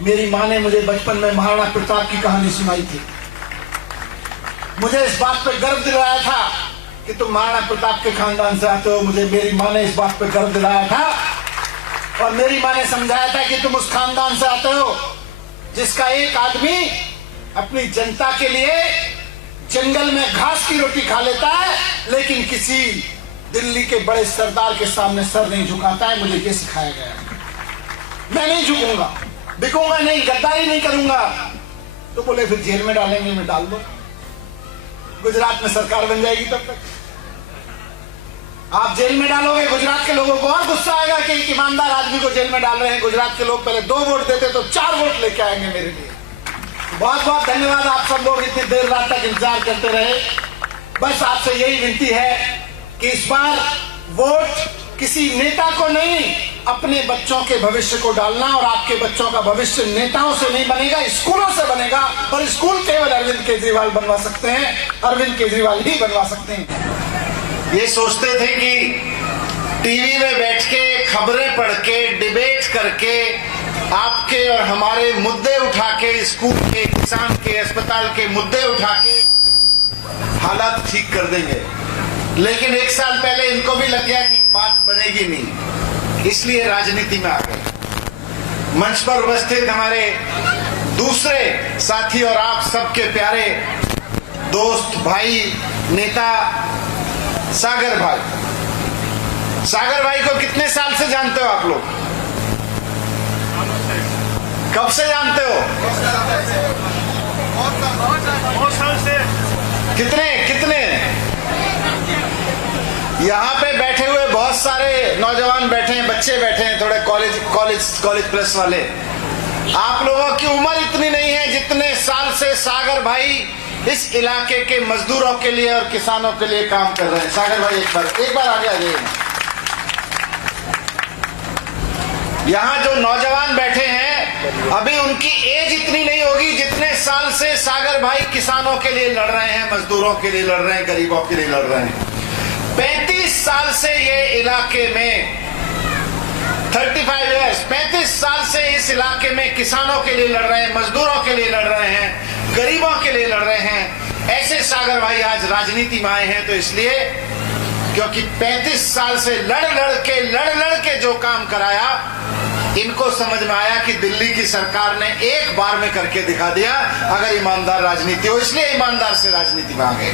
मेरी माँ ने मुझे बचपन में महाराणा प्रताप की कहानी सुनाई थी। मुझे इस बात पे गर्व दिलाया था कि तुम महाराणा प्रताप के खानदान से आते हो। मुझे मेरी माँ ने इस बात पे गर्व दिलाया था और मेरी माँ ने समझाया था कि तुम उस खानदान से आते हो जिसका एक आदमी अपनी जनता के लिए जंगल में घास की रोटी खा लेता है, लेकिन किसी दिल्ली के बड़े सरदार के सामने सर नहीं झुकाता है। मुझे ये सिखाया गया। मैं नहीं झुकूंगा, बिकूंगा नहीं, गद्दारी नहीं करूंगा। तो बोले फिर जेल में डालेंगे, मैं डाल दो, गुजरात में सरकार बन जाएगी तब तक। आप जेल में डालोगे, गुजरात के लोगों को और गुस्सा आएगा कि एक ईमानदार आदमी को जेल में डाल रहे हैं। गुजरात के लोग पहले 2 वोट देते तो 4 वोट लेके आएंगे मेरे लिए। बहुत बहुत धन्यवाद, आप सब लोग इतनी देर रात तक इंतजार करते रहे। बस आपसे यही विनती है कि इस बार वोट किसी नेता को नहीं, अपने बच्चों के भविष्य को डालना। और आपके बच्चों का भविष्य नेताओं से नहीं बनेगा, स्कूलों से बनेगा। और स्कूल केवल अरविंद केजरीवाल बनवा सकते हैं, अरविंद केजरीवाल ही बनवा सकते हैं। ये सोचते थे कि टीवी में बैठ के, खबरें पढ़ के, डिबेट करके, आपके और हमारे मुद्दे उठा के, स्कूल के, किसान के, अस्पताल के मुद्दे उठा के हालात ठीक कर देंगे। लेकिन 1 साल पहले इनको भी लग गया कि बात बनेगी नहीं, इसलिए राजनीति में आ गए। मंच पर उपस्थित हमारे दूसरे साथी और आप सबके प्यारे दोस्त, भाई, नेता सागर भाई। सागर भाई को कितने साल से जानते हो आप लोग? कब से जानते हो? बहुत साल से। कितने कितने? यहाँ पे बैठे हुए बहुत सारे नौजवान बैठे हैं, बच्चे बैठे हैं, थोड़े कॉलेज प्लस वाले। आप लोगों की उम्र इतनी नहीं है जितने साल से सागर भाई इस इलाके के मजदूरों के लिए और किसानों के लिए काम कर रहे हैं। सागर भाई एक बार आगे आ जाइए। यहाँ जो नौजवान बैठे हैं, अभी उनकी एज इतनी नहीं होगी जितने साल से सागर भाई किसानों के लिए लड़ रहे हैं, मजदूरों के लिए लड़ रहे हैं, गरीबों के लिए लड़ रहे हैं। 35 साल से ये इलाके में 35 इयर्स, 35 साल से इस इलाके में किसानों के लिए लड़ रहे हैं, मजदूरों के लिए लड़ रहे हैं, गरीबों के लिए लड़ रहे हैं। ऐसे सागर भाई आज राजनीति में आए हैं तो इसलिए क्योंकि 35 साल से लड़ लड़ के जो काम कराया, इनको समझ में आया कि दिल्ली की सरकार ने एक बार में करके दिखा दिया अगर ईमानदार राजनीति हो, इसलिए ईमानदार से राजनीति में आ गए।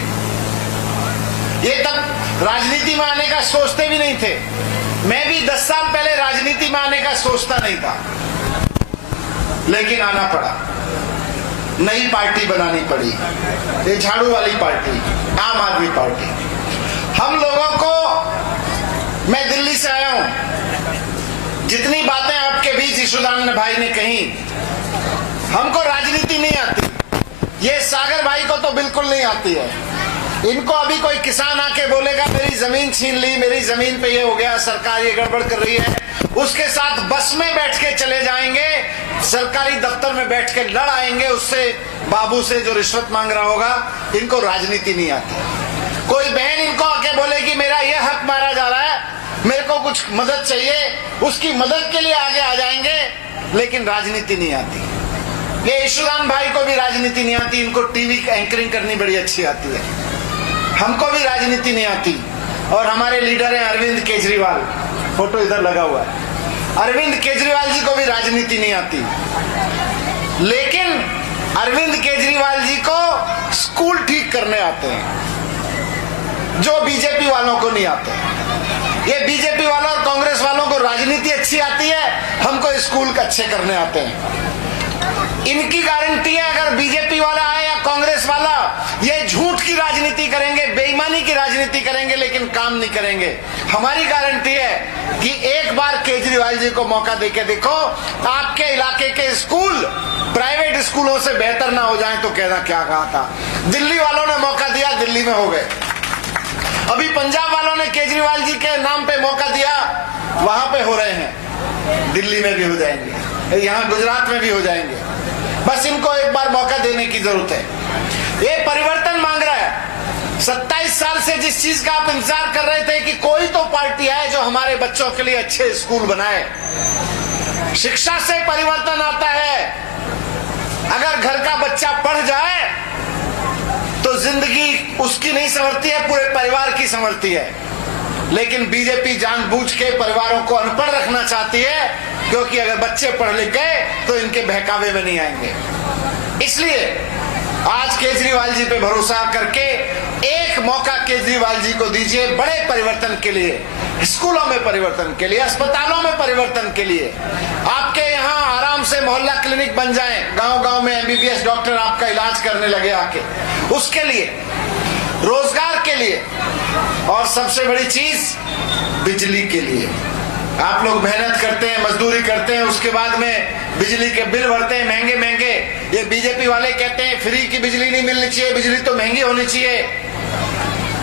ये तब राजनीति में आने का सोचते भी नहीं थे। मैं भी 10 साल पहले राजनीति में आने का सोचता नहीं था, लेकिन आना पड़ा। नई पार्टी बनानी पड़ी, ये झाड़ू वाली पार्टी, आम आदमी पार्टी। हम लोगों को, मैं दिल्ली से आया हूं, जितनी बातें आपके बीच यशोदानंद भाई ने कही, हमको राजनीति नहीं आती। ये सागर भाई को तो बिल्कुल नहीं आती है। इनको अभी कोई किसान आके बोलेगा मेरी जमीन छीन ली, मेरी जमीन पे ये हो गया, सरकार ये गड़बड़ कर रही है, उसके साथ बस में बैठ के चले जाएंगे, सरकारी दफ्तर में बैठ के लड़ आएंगे उससे, बाबू से जो रिश्वत मांग रहा होगा। इनको राजनीति नहीं आती। कोई बहन इनको आके बोलेगी मेरा ये हक मारा जा रहा है, मेरे को कुछ मदद चाहिए, उसकी मदद के लिए आगे आ जाएंगे, लेकिन राजनीति नहीं आती। ये यशोदान भाई को भी राजनीति नहीं आती, इनको टीवी एंकरिंग करनी बड़ी अच्छी आती है। हमको भी राजनीति नहीं आती। और हमारे लीडर हैं अरविंद केजरीवाल, फोटो इधर लगा हुआ है। अरविंद केजरीवाल जी को भी राजनीति नहीं आती, लेकिन अरविंद केजरीवाल जी को स्कूल ठीक करने आते हैं, जो बीजेपी वालों को नहीं आते। ये बीजेपी वालों और कांग्रेस वालों को राजनीति अच्छी आती है, हमको स्कूल अच्छे करने आते हैं। इनकी गारंटी है अगर बीजेपी वाला आए या कांग्रेस वाला, ये झूठ की राजनीति करेंगे, बेईमानी की राजनीति करेंगे, लेकिन काम नहीं करेंगे। हमारी गारंटी है कि एक बार केजरीवाल जी को मौका देके देखो, आपके इलाके के स्कूल प्राइवेट स्कूलों से बेहतर ना हो जाएं तो कहना क्या कहा था। दिल्ली वालों ने मौका दिया, दिल्ली में हो गए। अभी पंजाब वालों ने केजरीवाल जी के नाम पे मौका दिया, वहां पे हो रहे हैं, दिल्ली में भी हो जाएंगे, यहाँ गुजरात में भी हो जाएंगे। बस इनको एक बार मौका देने की जरूरत है। ये परिवर्तन मांग रहा है। 27 साल से जिस चीज का आप इंतजार कर रहे थे कि कोई तो पार्टी आए जो हमारे बच्चों के लिए अच्छे स्कूल बनाए। शिक्षा से परिवर्तन आता है। अगर घर का बच्चा पढ़ जाए तो जिंदगी उसकी नहीं संवरती है, पूरे परिवार की संवरती है। लेकिन बीजेपी जानबूझ के परिवारों को अनपढ़ रखना चाहती है, क्योंकि अगर बच्चे पढ़ लिख गए तो इनके बहकावे में नहीं आएंगे। इसलिए आज केजरीवाल जी पे भरोसा करके एक मौका केजरीवाल जी को दीजिए बड़े परिवर्तन के लिए, स्कूलों में परिवर्तन के लिए, अस्पतालों में परिवर्तन के लिए। आपके यहाँ आराम से मोहल्ला क्लिनिक बन जाएं, गांव-गांव में एमबीबीएस डॉक्टर आपका इलाज करने लगे आके, उसके लिए, रोजगार के लिए, और सबसे बड़ी चीज बिजली के लिए। आप लोग मेहनत करते हैं, मजदूरी करते हैं, उसके बाद में बिजली के बिल भरते हैं महंगे महंगे। ये बीजेपी वाले कहते हैं फ्री की बिजली नहीं मिलनी चाहिए, बिजली तो महंगी होनी चाहिए।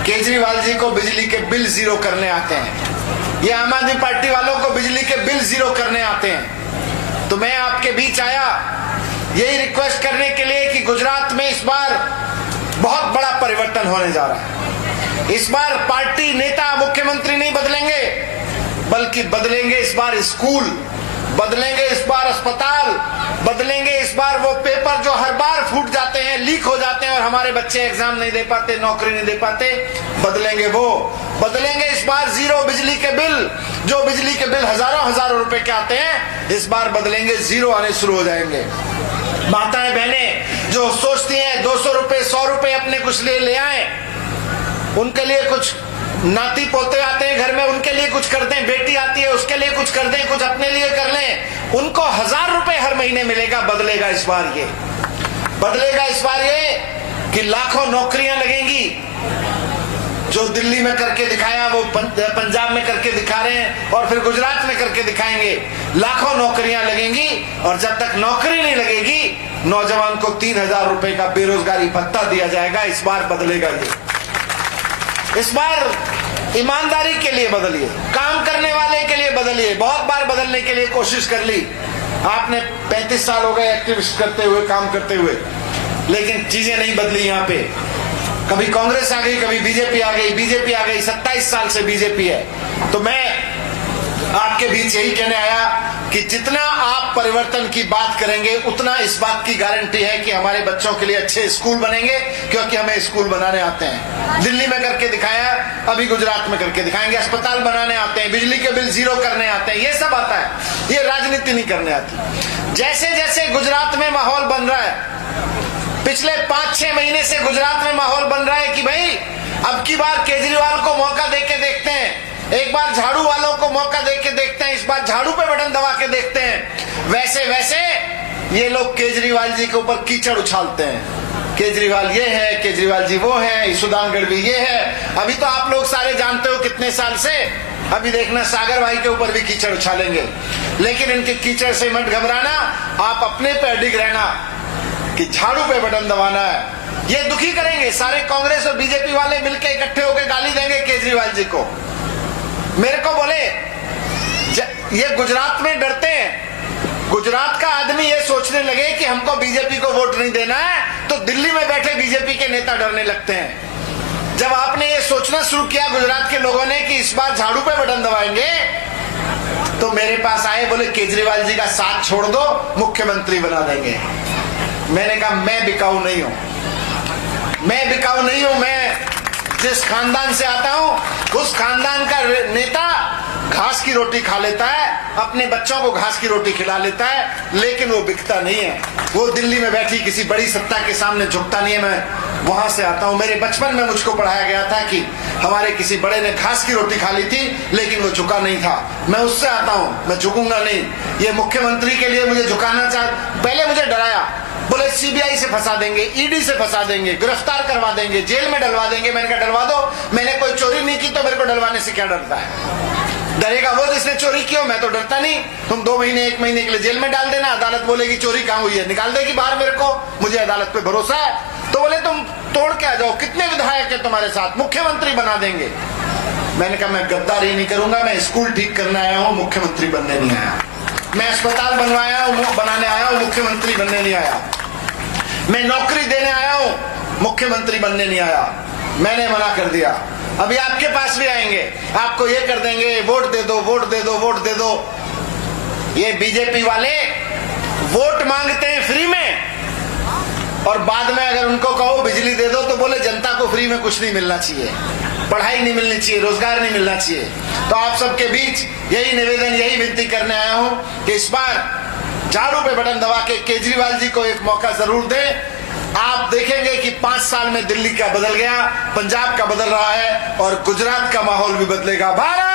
केजरीवाल जी को बिजली के बिल जीरो करने आते हैं, ये आम आदमी पार्टी वालों को बिजली के बिल जीरो करने आते हैं। तो मैं आपके बीच आया यही रिक्वेस्ट करने के लिए कि गुजरात में इस बार बहुत बड़ा परिवर्तन होने जा रहा है। इस बार पार्टी नेता मुख्यमंत्री नहीं बदलेंगे, बल्कि बदलेंगे इस बार स्कूल, बदलेंगे इस बार अस्पताल, बदलेंगे इस बार वो पेपर जो हर बार फूट जाते हैं, लीक हो जाते हैं और हमारे बच्चे एग्जाम नहीं दे पाते, नौकरी नहीं दे पाते, बदलेंगे वो। बदलेंगे इस बार जीरो बिजली के बिल, जो बिजली के बिल हजारों रुपए के आते हैं, इस बार बदलेंगे, जीरो आने शुरू हो जाएंगे। माताएं बहनें जो सोचती हैं 200 रुपए 100 रुपए अपने कुछ लिए ले आए, उनके लिए कुछ नाती पोते आते हैं घर में, उनके लिए कुछ कर दें, बेटी आती है उसके लिए कुछ कर दें, कुछ अपने लिए कर लें, उनको 1000 रुपए हर महीने मिलेगा। बदलेगा इस बार ये, बदलेगा इस बार ये कि लाखों नौकरियां लगेंगी। जो दिल्ली में करके दिखाया वो पंजाब में करके दिखा रहे हैं और फिर गुजरात में करके दिखाएंगे। लाखों नौकरियां लगेंगी और जब तक नौकरी नहीं लगेगी, नौजवान को 3000 रुपए का बेरोजगारी भत्ता दिया जाएगा। इस बार बदलेगा ये, इस बार ईमानदारी के लिए बदलिए, काम करने वाले के लिए बदलिए। बहुत बार बदलने के लिए कोशिश कर ली, आपने 35 साल हो गए एक्टिविस्ट करते हुए, काम करते हुए, लेकिन चीजें नहीं बदली। यहाँ पे कभी कांग्रेस आ गई, कभी बीजेपी आ गई, बीजेपी आ गई, 27 साल से बीजेपी है। तो मैं आपके बीच यही कहने आया कि जितना आप परिवर्तन की बात करेंगे, उतना इस बात की गारंटी है कि हमारे बच्चों के लिए अच्छे स्कूल बनेंगे, क्योंकि हमें स्कूल बनाने आते हैं। दिल्ली में करके दिखाया, अभी गुजरात में करके दिखाएंगे। अस्पताल बनाने आते हैं, बिजली के बिल जीरो करने आते हैं, ये सब आता है। ये राजनीति नहीं करने आती। जैसे जैसे गुजरात में माहौल बन रहा है, पिछले 5-6 महीने से गुजरात में माहौल बन रहा है कि भाई अब की बार केजरीवाल को मौका देके देखते हैं, एक बार झाड़ू वालों को मौका देके देखते हैं, इस बार झाड़ू पे बटन दबा के देखते हैं। वैसे वैसे ये लोग केजरीवाल जी के ऊपर कीचड़ उछालते हैं। केजरीवाल ये है, केजरीवाल जी वो है, सुदान गढ़वी ये है। अभी तो आप लोग सारे जानते हो कितने साल से, अभी देखना सागर भाई के ऊपर भी कीचड़ उछालेंगे। लेकिन इनके कीचड़ से मत घबराना, आप अपने पे अडिग रहना कि झाड़ू पे बटन दबाना है। ये दुखी करेंगे, सारे कांग्रेस और बीजेपी वाले मिलकर इकट्ठे होकर गाली देंगे केजरीवाल जी को। मेरे को बोले ये गुजरात में डरते हैं, गुजरात का आदमी ये सोचने लगे कि हमको बीजेपी को वोट नहीं देना है, तो दिल्ली में बैठे बीजेपी के नेता डरने लगते हैं। जब आपने ये सोचना शुरू किया गुजरात के लोगों ने कि इस बार झाड़ू पे बटन दबाएंगे, तो मेरे पास आए, बोले केजरीवाल जी का साथ छोड़ दो, मुख्यमंत्री बना देंगे। मैंने कहा मैं बिकाऊ नहीं हूं, मैं बिकाऊ नहीं हूं। मैं जिस खानदान से आता हूं, उस खानदान का नेता घास की रोटी खा लेता है, अपने बच्चों को घास की रोटी खिला लेता है, लेकिन वो बिकता नहीं है। वो दिल्ली में बैठी किसी बड़ी सत्ता के सामने झुकता नहीं है। मैं वहां से आता हूं। मेरे बचपन में मुझको पढ़ाया गया था कि हमारे किसी बड़े ने घास की रोटी खा ली थी, लेकिन वो झुका नहीं था। मैं उससे आता हूं, मैं झुकूंगा नहीं। ये मुख्यमंत्री के लिए मुझे झुकाना पहले मुझे डराया, बोले सीबीआई से फंसा देंगे, ईडी से फंसा देंगे, गिरफ्तार करवा देंगे, जेल में डलवा देंगे। मैंने कहा डलवा दो, मैंने कोई चोरी नहीं की, तो मेरे को डलवाने से क्या डरता है? डरेगा वो जिसने चोरी की हो, मैं तो डरता नहीं। तुम 2 महीने 1 महीने के लिए जेल में डाल देना, अदालत बोलेगी चोरी कहां हुई है, निकाल देगी बाहर मेरे को, मुझे अदालत पे भरोसा है। तो बोले तुम तोड़ के आ जाओ, कितने विधायक है तुम्हारे साथ, मुख्यमंत्री बना देंगे। मैंने कहा मैं गद्दारी नहीं करूंगा, मैं स्कूल ठीक करने आया हूं, मुख्यमंत्री बनने नहीं आया। मैं अस्पताल बनाने आया हूं, मुख्यमंत्री बनने नहीं आया। मैं नौकरी देने आया हूं, मुख्यमंत्री बनने नहीं आया। मैंने मना कर दिया। अभी आपके पास भी आएंगे, आपको ये कर देंगे, वोट दे दो, वोट दे दो, वोट दे दो। ये बीजेपी वाले वोट मांगते हैं फ्री में, और बाद में अगर उनको कहो बिजली दे दो, तो बोले जनता को फ्री में कुछ नहीं मिलना चाहिए। पढ़ाई नहीं मिलनी चाहिए, रोजगार नहीं मिलना चाहिए। तो आप सबके बीच यही निवेदन, यही विनती करने आया हूं कि इस बार झाड़ू पे बटन दबा के केजरीवाल जी को एक मौका जरूर दें। आप देखेंगे कि 5 साल में दिल्ली का बदल गया, पंजाब का बदल रहा है और गुजरात का माहौल भी बदलेगा। भारत